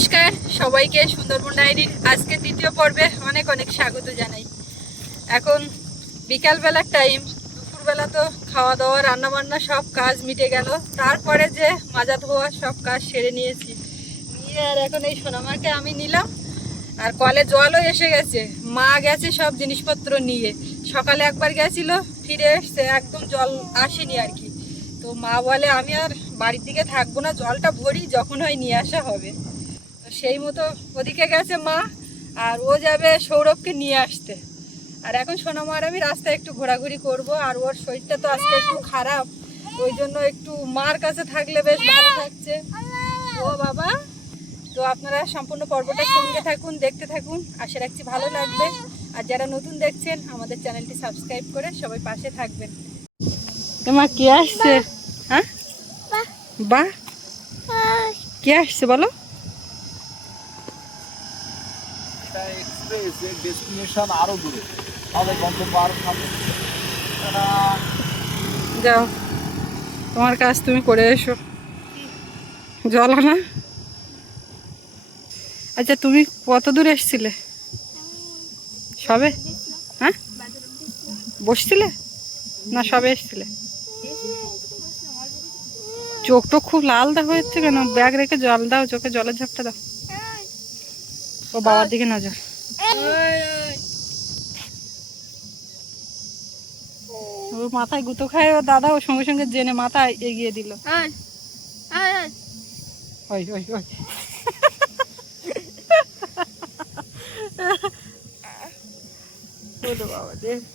নমস্কার সবাইকে সুন্দরবন ডায়েরির আজকে দ্বিতীয় পর্বে অনেক অনেক স্বাগত জানাই। এখন বিকালবেলার টাইম, দুপুরবেলা তো খাওয়া দাওয়া রান্নাবান্না সব কাজ মিটে গেল। তারপরে যে মাজা ধোয়া সব কাজ সেরে নিয়েছি, নিয়ে আর এখন এই সোনামাকে আমি নিলাম। আর কলে জলও এসে গেছে, মা গেছে সব জিনিসপত্র নিয়ে। সকালে একবার গেছিল, ফিরে এসছে, একদম জল আসেনি আর কি। তো মা বলে আমি আর বাড়ির দিকে থাকবো না, জলটা ভরি যখন হয় নিয়ে আসা হবে। তো সেই মতো ওদিকে গেছে মা, আর ও যাবে সৌরভকে নিয়ে আসতে। আর এখন সোনামার আমি রাস্তায় একটু ঘোরাঘুরি করব। আর ওর শরীরটা তো আজকে একটু খারাপ, ওই জন্য একটু মার কাছে থাকলে বেশ ভালো থাকছে। ও বাবা, তো আপনারা সম্পূর্ণ পর্বটা সঙ্গে থাকুন, দেখতে থাকুন, আশা রাখছি ভালো লাগবে। আর যারা নতুন দেখছেন আমাদের চ্যানেলটি সাবস্ক্রাইব করে সবাই পাশে থাকবেন। তোমার কি আসছে? হ্যাঁ বাহ, কে আসছে বলো? যাও, তোমার কাজ তুমি করে এসো। জল আনা। আচ্ছা, তুমি কত দূর এসছিলে সবে? হ্যাঁ, বসছিলে না সবে এসছিলে? চোখ তো খুব লাল দেখা হচ্ছে কেন? ব্যাগ রেখে জল দাও, চোখে জলের ঝাপটা দাও। ও বাবার দিকে নজর। ও মাথায় গুঁতো খায়, ও দাদা ওর সঙ্গে সঙ্গে জেনে মাথা এগিয়ে দিল। ওই ওই ওই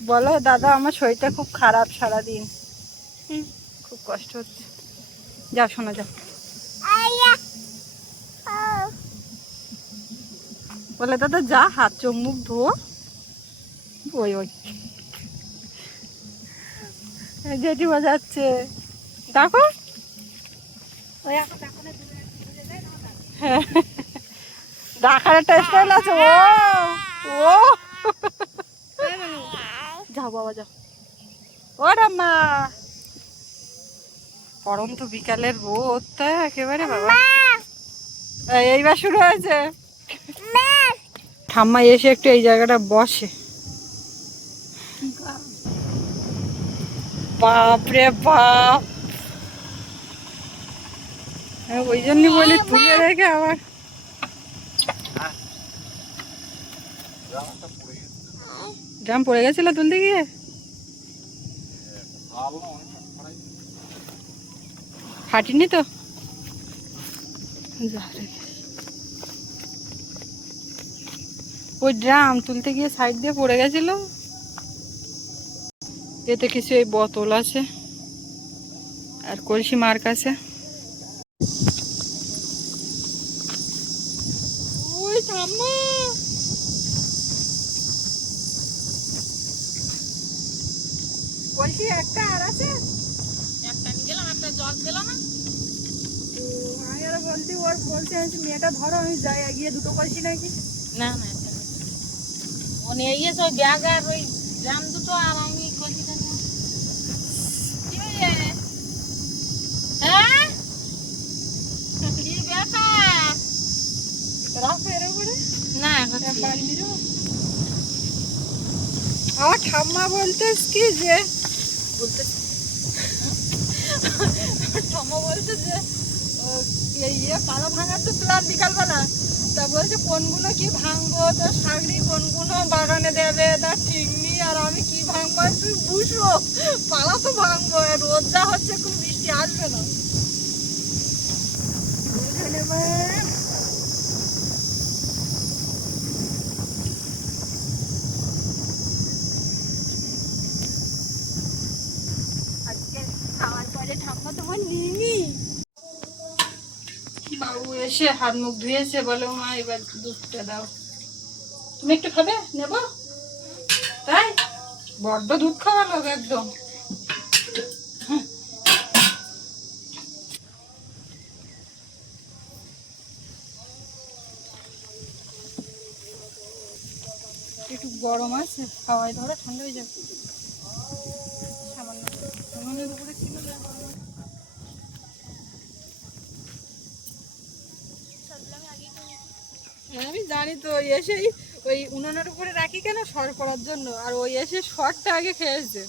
বলো দাদা, আমার শরীরটা খুব খারাপ, সারাদিন খুব কষ্ট হচ্ছে। যাও শোনা, যাও। বলে দাদা যা, হাত চোখ মুখ ধো। ওই ওই জেঠি বাজাচ্ছে, দেখো। হ্যাঁ, ডাকার একটা স্টাইল আছে। ও ও যাও বাবা যাও। ও রাম্মা, পরম তো বিকালের রোদটা একেবারে বাবা। এইবার শুরু হয়েছে। ঠাম্মা এসে একটু এই জায়গাটা বসে। বাপরে বাপ, ওই জন্যই বলি তুলে রেখে আবার। ড্রাম পড়ে গেছিল তুলতে গিয়ে? ফাটিনি তো? ওই ড্রাম তুলতে গিয়ে সাইড দিয়ে পড়ে গেছিল। এতে কিছু এই বোতল আছে আর কলসি মার কাছে। ওই ঠাম্মা, কলসি একটা আর আছে, একটা নিয়ে গেলাম, একটা জল ছিল না। আমি আর বলছি, ওর বলছে মেয়েটা ধরো, আমি যাই এগিয়ে দুটো কলসি নাকি। না না, ও নিয়ে গিয়েছে ওই ব্যাগ আর ওই ড্রাম দুটো, আর আমি কলসিটা নিয়ে। হ্যাঁ, কি ব্যাপার? রাখো এর উপরে না, বাড়ি নিয়ে যাবো। আমার ঠাম্মা বলতেস কি যে, ঠাম্মা বলছে যে ইয়ে পালা ভাঙার তো প্ল্যান বিকালবেলা। তা বলছে কোনগুলো কি ভাঙবো, তো সাগরি কোনগুলো বাগানে দেবে তার ঠিক নেই। আর আমি কি ভাঙবো, তুই বুঝবো পালা তো ভাঙবো, রোদ যা হচ্ছে, খুব বৃষ্টি আসবে না। আজকে খাওয়ার পরে ঠাম্মা তোমার নিনি বাবু এসে হাত মুখ ধুয়েছে, বলে মা এবার দুধটা দাও। তুমি একটু খাবে? নেব? তাই বড্ড দুধ খাওয়ালো একদম। একটু গরম আছে, খাওয়াই ধরো, ঠান্ডা হয়ে যাবে। সামান্য সামান্যের উপরে ছিল না। আমি জানি তো, এসেই ওই উনানের উপরে রাখি কেন সর করার জন্য, আর ওই এসে শরটা আগে খেয়েছে,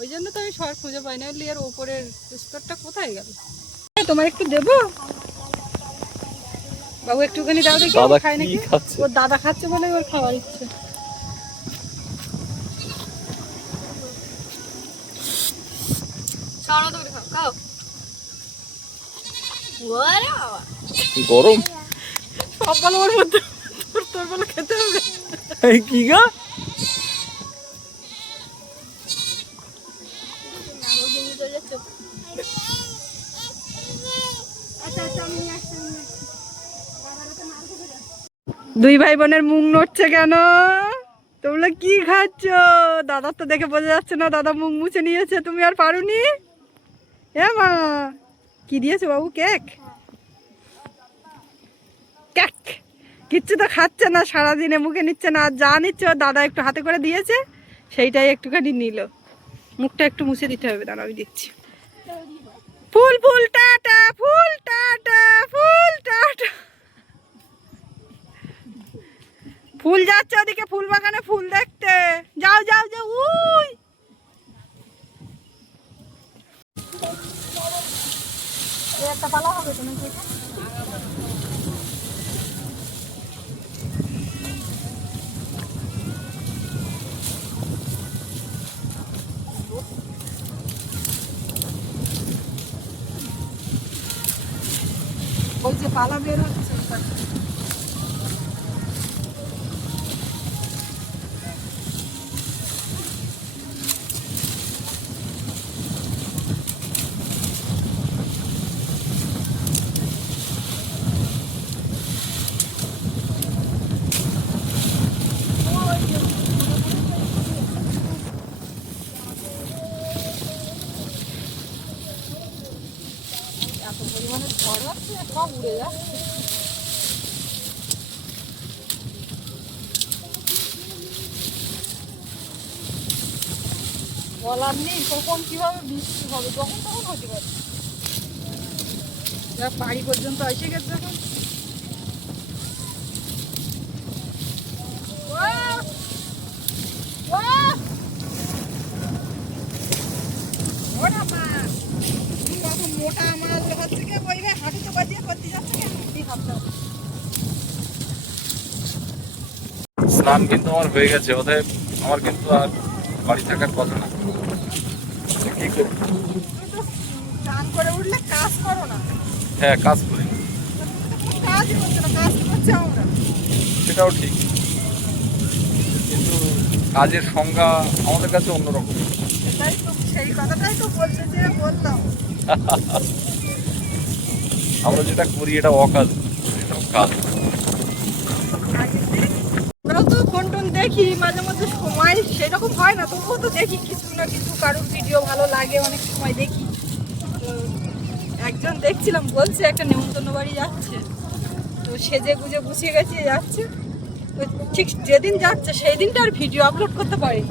ওই জন্য তো আমি সর খুঁজে পাই না। এর উপরের স্তরটা কোথায় গেল? তোমার একটু দেবো বাবু, একটুখানি দাও দেখি। খায় নাকি? ওর দাদা খাচ্ছে বলে ওর খাওয়ার ইচ্ছে। গরম সব বলো ওর মধ্যে, তোর বলো খেতে হবে। কি গা? দুই ভাই বোনের মুখ নড়ছে কেন? তোমরা কি খাচ্ছ? দাদার তো দেখে বোঝা যাচ্ছে না, দাদা মুখ মুছে নিয়েছে, তুমি আর পারোনি। এ মা, কি দিয়েছো বাবু? কেক? কেক কিচ্ছু তো খাচ্ছে না, সারাদিনে মুখে নিচ্ছে না, আর যা নিচ্ছে দাদা একটু হাতে করে দিয়েছে সেইটাই একটুখানি নিল। মুখটা একটু মুছে দিতে হবে, দাঁড়া আমি দিচ্ছি। ফুল ফুল টাটা, ফুল টাটা, ফুল টাটা। ফুল যাচ্ছে ওদিকে, ফুল বাগানে ফুল দেখতে। যাও যাও যাও। উই একটা পালা হবে তোমার থেকে। ওই যে পালা বের হচ্ছে। এত পরিমাণে ঝড় হচ্ছে, সব উড়ে যাচ্ছে। বলার নেই কখন কিভাবে বৃষ্টি হবে, যখন তখন হতে পারে। বাড়ি পর্যন্ত এসে গেছে এখন। মোটা মাছ হচ্ছে কি বলবে, হাঁটুতে বাজিয়ে করতে যাচ্ছে কেন? কি ভাবতে হবে? স্নান কিন্তু আমার হয়ে গেছে, অতএব আমার কিন্তু আর বাড়ি থাকার কথা না। কি করবো? স্নান করে উঠলে কাজ করো না। হ্যাঁ, কাজ করি, কাজই করছে না, কাজ করছে আমরা। সেটাও ঠিক, কিন্তু কাজের সংজ্ঞা আমাদের কাছে অন্যরকম। সেটাই তো, সেই কথাটাই তো বলতে যে বললাম। আমরা যেটা করি এটা অকাজ, এটাও কাজ। আমরাও তো ফোন টোন দেখি মাঝে মধ্যে, সময় সেরকম হয় না, তবুও তো দেখি কিছু না কিছু, কারোর ভিডিও ভালো লাগে অনেক সময় দেখি। তো একজন দেখছিলাম বলছে একটা নেমন্তন্ন বাড়ি যাচ্ছে, তো সেজে গুজে গুছিয়ে গেছে যাচ্ছে, তো ঠিক যেদিন যাচ্ছে সেই দিনটা আর ভিডিও আপলোড করতে পারি।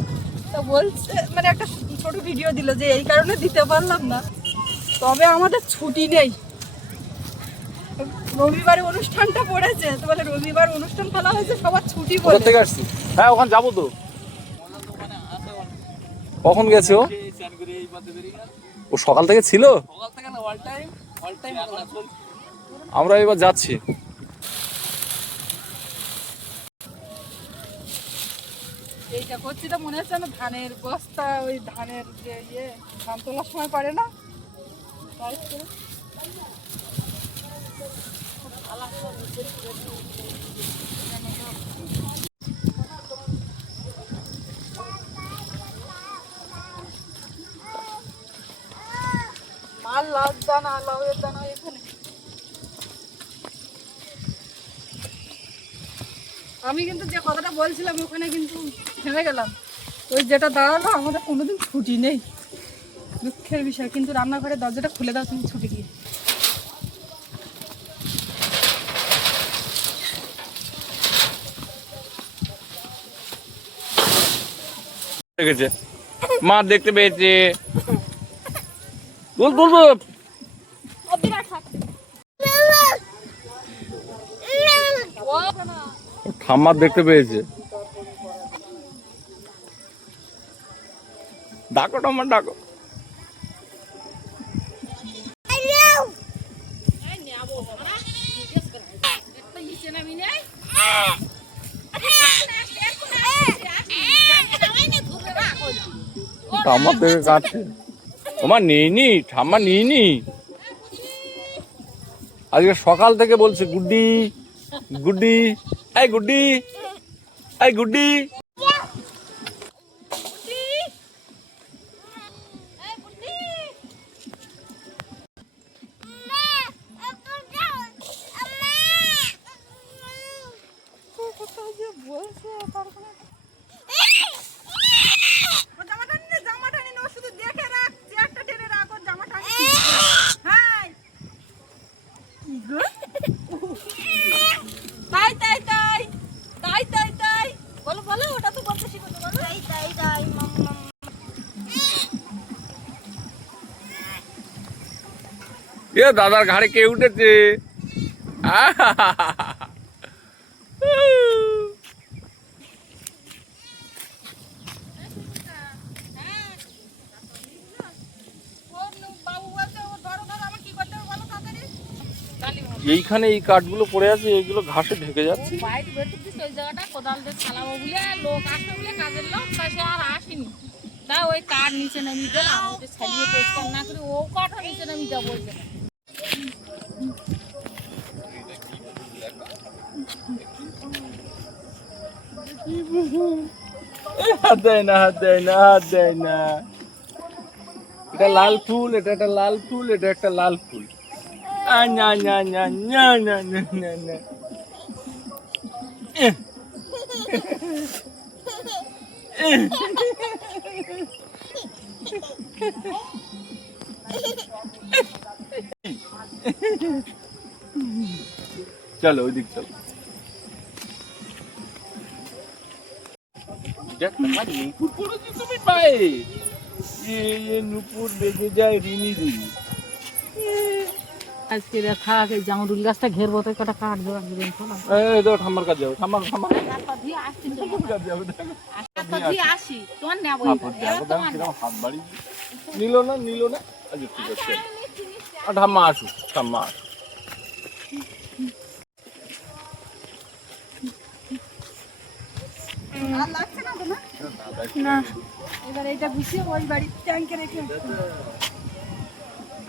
তো বলছে মানে একটা ছোট ভিডিও দিল যে এই কারণে দিতে পারলাম না, তবে আমাদের ছুটি নেই। রবিবারে অনুষ্ঠানটা পড়েছে, তো বলে রবিবার অনুষ্ঠান ফেলা হয়েছে, সবার ছুটি বলে। কোথা থেকে আসছি? হ্যাঁ, ওখানে যাবো তো। কখন গেছে ও? ও সকাল থেকে ছিল। আমরা এবার যাচ্ছি। এইটা করছি তো মনে হচ্ছে না ধানের বস্তা, ওই ধানের যে ইয়ে ধান তোলার সময় পারে না, মাল লাউ দানা, লাউয়ের দানা এখানে। আমি কিন্তু যে কথাটা বলছিলাম ওখানে কিন্তু থেমে গেলাম। ওই যেটা দাঁড়ালো, আমাদের কোনোদিন ছুটি নেই, দুঃখের বিষয়। কিন্তু রান্নাঘরের দরজাটা খুলে দাও তুমি ছুটি গিয়ে। মা দেখতে পেয়েছে, বল বল বল। ও ওর ঠাম্মার দেখতে পেয়েছে। ডাকো ঠাম্মা ডাকো। ঠাম্মার দেখে কাটছে। তোমার নিইনি, ঠাম্মা নিইনি। আজকে সকাল থেকে বলছে গুড্ডি গুড্ডি, এই গুড্ডি, এই গুড্ডি। এ দাদার ঘাড়ে কে উঠেছে? এইখানে এই কাঠগুলো পড়ে আছে, এইগুলো ঘাসে ঢেকে যাচ্ছে। কোদাল দিয়ে চালাবো বলে লোক আসবে বলে কাজের লোক, তা সে আর আসেনি। তা ওই কাঠ নিচে নামিয়ে দিলাম, ছাড়িয়ে পরিষ্কার না করে ও কাঠও নিচে নামিয়ে দেওয়া বলছে। হাত দেয় না, হাত দেয় না, হাত দেয় না। এটা লাল ফুল, এটা একটা লাল ফুল, এটা একটা লাল ফুল। না না না না না না না না। চলো ওই দিক চলো। দেখ তোমার নুপুর পড়েছি তুমি পায়ে। নুপুর লেগে যায় রিনি রিনি। আজকে থাক, এই জামরুল গাছটা ঘেরবো, তো কটা কাঠ দেওয়া এই তো ঠাম্মার কাছে যাবো, ঠাম্মার ঠাম্মার আসি তোমার নেবো। হাত বাড়ি নিল না, নিল না। আচ্ছা ঠিক আছে, ঠাম্মা আসুক, ঠাম্মা আসুক। না, এবার এটা গুছিয়ে ওই বাড়ির ট্যাঙ্কে রেখে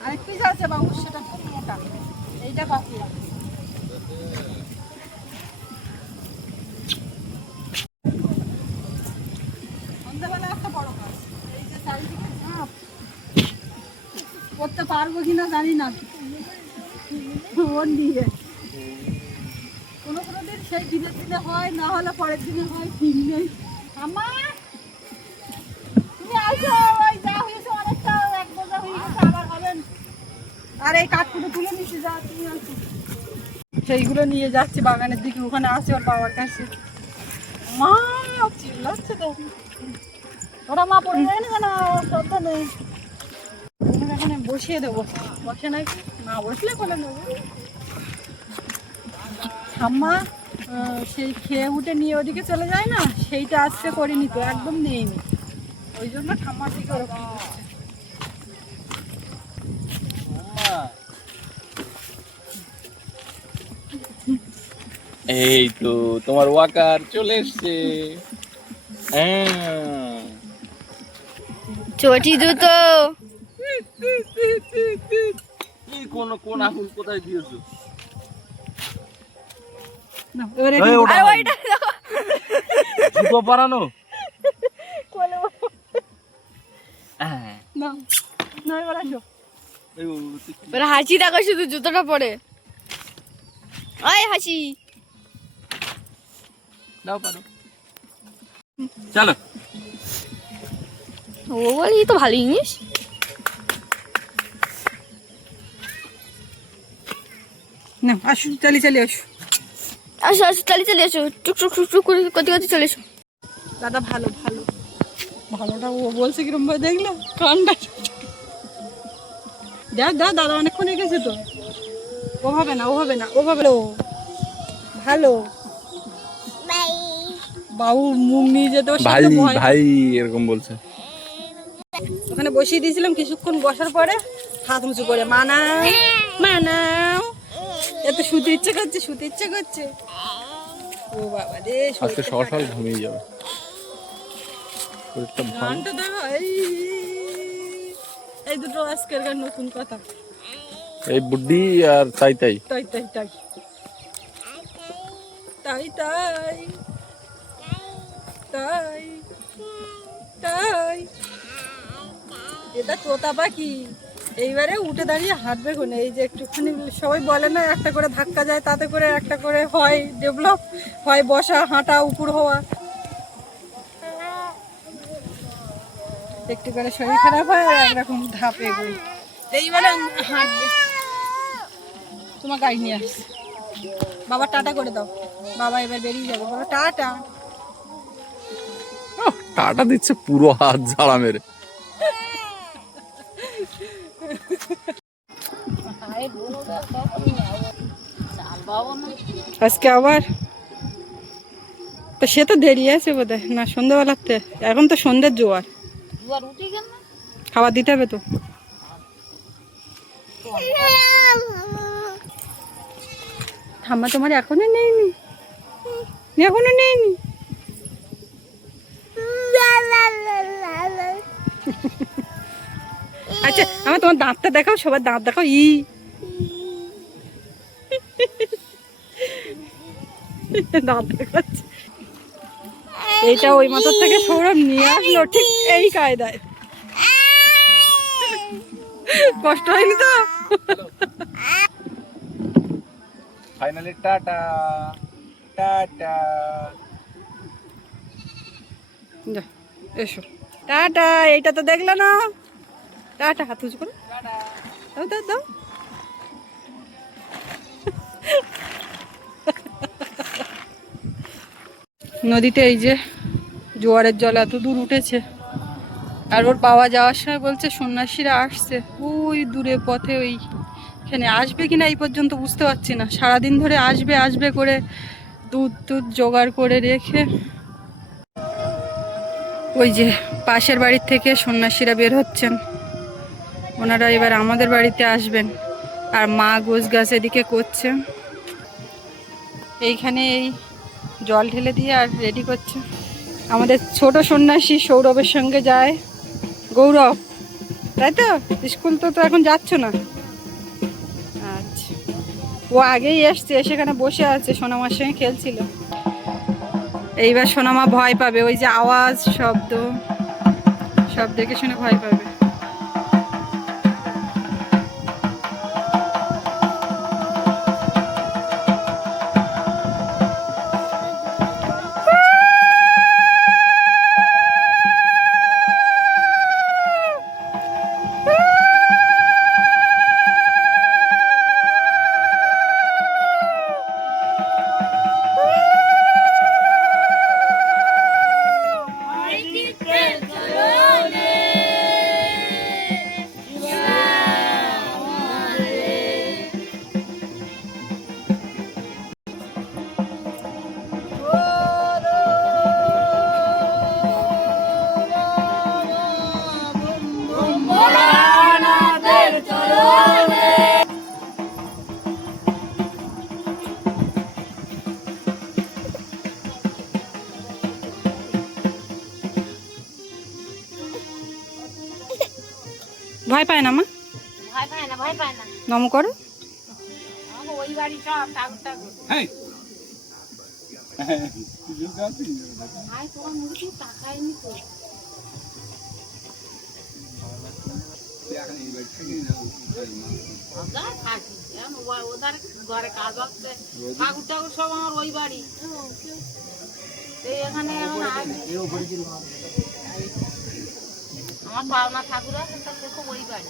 আরেক পিস আছে বাবু, সেটা খুব মোটা, এইটা বাকি আছে। সন্ধ্যাবেলা একটা বড় কাজ, এই যে চারিদিকে ঝাঁপ, করতে পারবো কিনা জানি না। ওর নিয়ে কোনো কোনো দিন সেই দিনের দিনে হয়, না হলে পরের দিনে হয়, ঠিক নেই। আমার তুমি আসো, ওই যা হয়েছে অনেকটা, এক বোঝা হয়ে গেছে, আবার হবেন। আর এই কাঠকুটো তুলে নিচে যা, তুমি আসো। সেইগুলো নিয়ে যাচ্ছি বাগানের দিকে, ওখানে আছে ওর বাবার কাছে। মা চিল্লাচ্ছে তো, ওরা মা পড়ে যায় না কেন, শ্রদ্ধা নেই। এখানে বসিয়ে দেবো, বসে নাকি না বসলে বলে নেবো। ঠাম্মা সেই খেয়ে উঠে নিয়ে ওদিকে চলে যায় না, সেইটা আজকে করিনি তো, একদম নেইনি, ওই জন্য ঠাম্মার দিকে ওরকম করছে। এই তো তোমার ওয়াকার চলে এসছে। চটি দুটো কোন আঙুল কোথায় দিয়েছো? না, এবারে এই, ওটা আর ওইটা জুতো পরানো। না না, এবার আসো। ওরা হাসি দেখো, শুধু জুতোটা পরে। ওই হাসি, দাও পারো, চলো। ও বলি তো ভালো ইংলিশ। না আসো, চালিয়ে চালিয়ে আসো। আসো আসো, চালিয়ে চালিয়ে আসো, টুক টুক টুক টুক করে করতে করতে চলে এসো। দাদা ভালো ভালো, ভালোটা ও বলছে কিরম ভাবে দেখলে কানটা। দেখ দেখ, দাদা অনেকক্ষণ গেছে তো। ওভাবে না, ওভাবে না, ওভাবে ভালো। বাবু মুখ নিয়ে যেতে ওর ভাই সাথে ভয়। ভাই এরকম বলছে। ওখানে বসিয়ে দিয়েছিলাম, কিছুক্ষণ বসার পরে হাত উঁচু করে মানাও মানাও, এত শুতে ইচ্ছে করছে, শুতে ইচ্ছে করছে। ও বাবা রে, আজকে সকাল ঘুমিয়ে যাবে। শরীরটা ভালো। গানটা দেখো, এই দুটো আজকের গান নতুন কথা। এই বুদ্ধি আর তাই তাই তাই তাই তাই তাই তাই তাই তাই, এটা তোতা পাখি এইবারে উঠে দাঁড়িয়ে হাঁটবে কোনে। এই যে একটুখানি সবাই বলে না, একটা করে ধাক্কা যায়, তাতে করে একটা করে হয় ডেভেলপ, হয় বসা, হাঁটা, উপর হওয়া। একটু করে শরীর খারাপ হয় আর একরকম ধাপে এগোয়। এইবারে হাঁটবে। তোমার গাড়ি নিয়ে আসছে, বাবা টাটা করে দাও। বাবা এবার বেরিয়ে যাবে, বলো টাটা। টাটা দিচ্ছে পুরো হাত ঝাড়া মেরে। আজকে আবার তো সে তো দেরি আছে বোধহয়, না সন্ধ্যেবেলাতে, এখন তো সন্ধ্যের জোয়ার, খাবার দিতে হবে তো। ঠাম্মা তোমার এখনো নেয়নি, এখনো নেয়নি। আচ্ছা আমার তোমার দাঁতটা দেখাও, সবার দাঁত দেখাও। দাঁত দেখাচ্ছে। এইটা ওই মাথার থেকে সৌরভ নিয়ে আসলো ঠিক এই কায়দায়। কষ্ট হয়নি তো? Finally tata tata. যা এসো, টাটা। এইটা তো দেখলে না, টাটা। হাত উঁচু করো, দাও দাও দাও। নদীতে এই যে জোয়ারের জল এত দূর উঠেছে, আর ওর বাবা যাওয়ার সময় বলছে সন্ন্যাসীরা আসছে ওই দূরে পথে, ওইখানে আসবে কিনা এই পর্যন্ত বুঝতে পারছি না। সারাদিন ধরে আসবে আসবে করে দুধ দুধ জোগাড় করে রেখে, ওই যে পাশের বাড়ির থেকে সন্ন্যাসীরা বের হচ্ছেন, ওনারা এবার আমাদের বাড়িতে আসবেন। আর মা গোছ গাছ এদিকে করছে, এইখানে এই জল ঢেলে দিয়ে আর রেডি করছে। আমাদের ছোট সন্ন্যাসী সৌরভের সঙ্গে যায় গৌরব, তাই তো? স্কুল তো এখন যাচ্ছ না? আচ্ছা, ও আগেই এসছে, সেখানে বসে আছে, সোনামার সঙ্গে খেলছিল। এইবার সোনামা ভয় পাবে, ওই যে আওয়াজ শব্দ সব দেখে শুনে ভয় পাবে। ভয় পায় না মা? ভয় পায় না, ভয় পায় না। নম করো। ওই বাড়ি সব ঠাকুর ঠাকুর। আয় তোমার মুখে তাকায়নি তো। ওদের ঘরে কাজ হচ্ছে, ঠাকুর ঠাকুর সব আমার ওই বাড়ি। এখানে আমার পাওনা ঠাকুর আছে, তা দেখো ওই বাড়ি,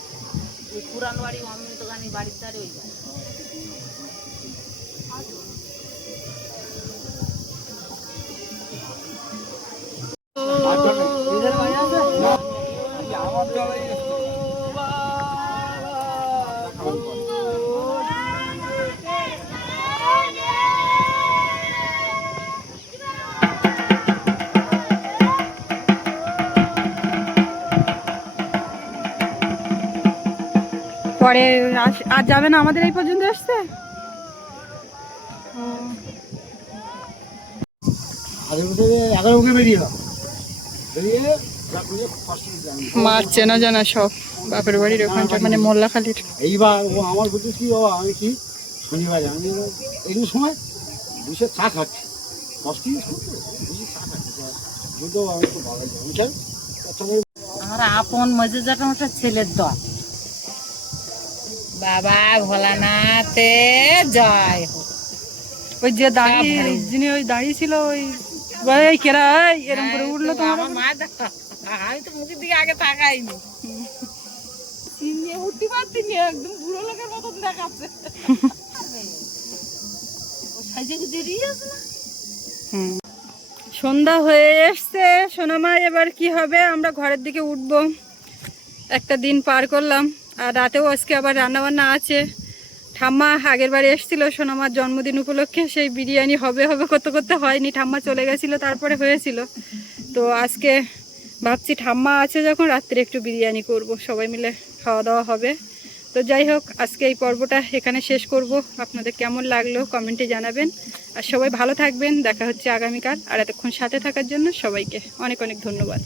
ওই পুরান বাড়ি, অমৃত গানি বাড়ির ধারে ওই বাড়ি। পরে আর যাবে না, আমাদের এই পর্যন্ত আসছে। মার চেনা জানা সব বাপের বাড়ির ওখানটা, মানে মোল্লাখালীর। এইবার ও আমার বলছে কি বাবা, আমি কি শনিবারে আমি এই সময় দুশো চা খাচ্ছি, কষ্ট দুশো চা খাচ্ছি, বুঝতে আমি তো ভালো বুঝছেন। আমার আপন মজে যেটা ওটা ছেলের দল। বাবা ভোলানাথে জয় হোক। ওই যে দাঁড়িয়ে, যিনি ওই দাঁড়িয়ে ছিল, ওই ওই কেরা এরকম করে উঠলো তোমার। আমার মা দেখো, আমি তো মুখের দিকে আগে তাকাইনি, চিনিয়ে উঠতে পারতিনি, একদম বুড়ো লোকের মতন দেখাচ্ছে। ও সাইজে কি দেরি আছে না? সন্ধ্যা হয়ে এসছে সোনামা, এবার কি হবে, আমরা ঘরের দিকে উঠবো। একটা দিন পার করলাম, আর রাতেও আজকে আবার রান্নাবান্না আছে। ঠাম্মা আগের বারে এসেছিলো সোনামার জন্মদিন উপলক্ষে, সেই বিরিয়ানি হবে হবে করতে করতে হয়নি, ঠাম্মা চলে গেছিলো, তারপরে হয়েছিল। তো আজকে ভাবছি ঠাম্মা আছে যখন, রাত্রে একটু বিরিয়ানি করব, সবাই মিলে খাওয়া দাওয়া হবে। তো যাই হোক, আজকে এই পর্বটা এখানে শেষ করব। আপনাদের কেমন লাগলো কমেন্টে জানাবেন, আর সবাই ভালো থাকবেন। দেখা হচ্ছে আগামীকাল। আর এতক্ষণ সাথে থাকার জন্য সবাইকে অনেক অনেক ধন্যবাদ।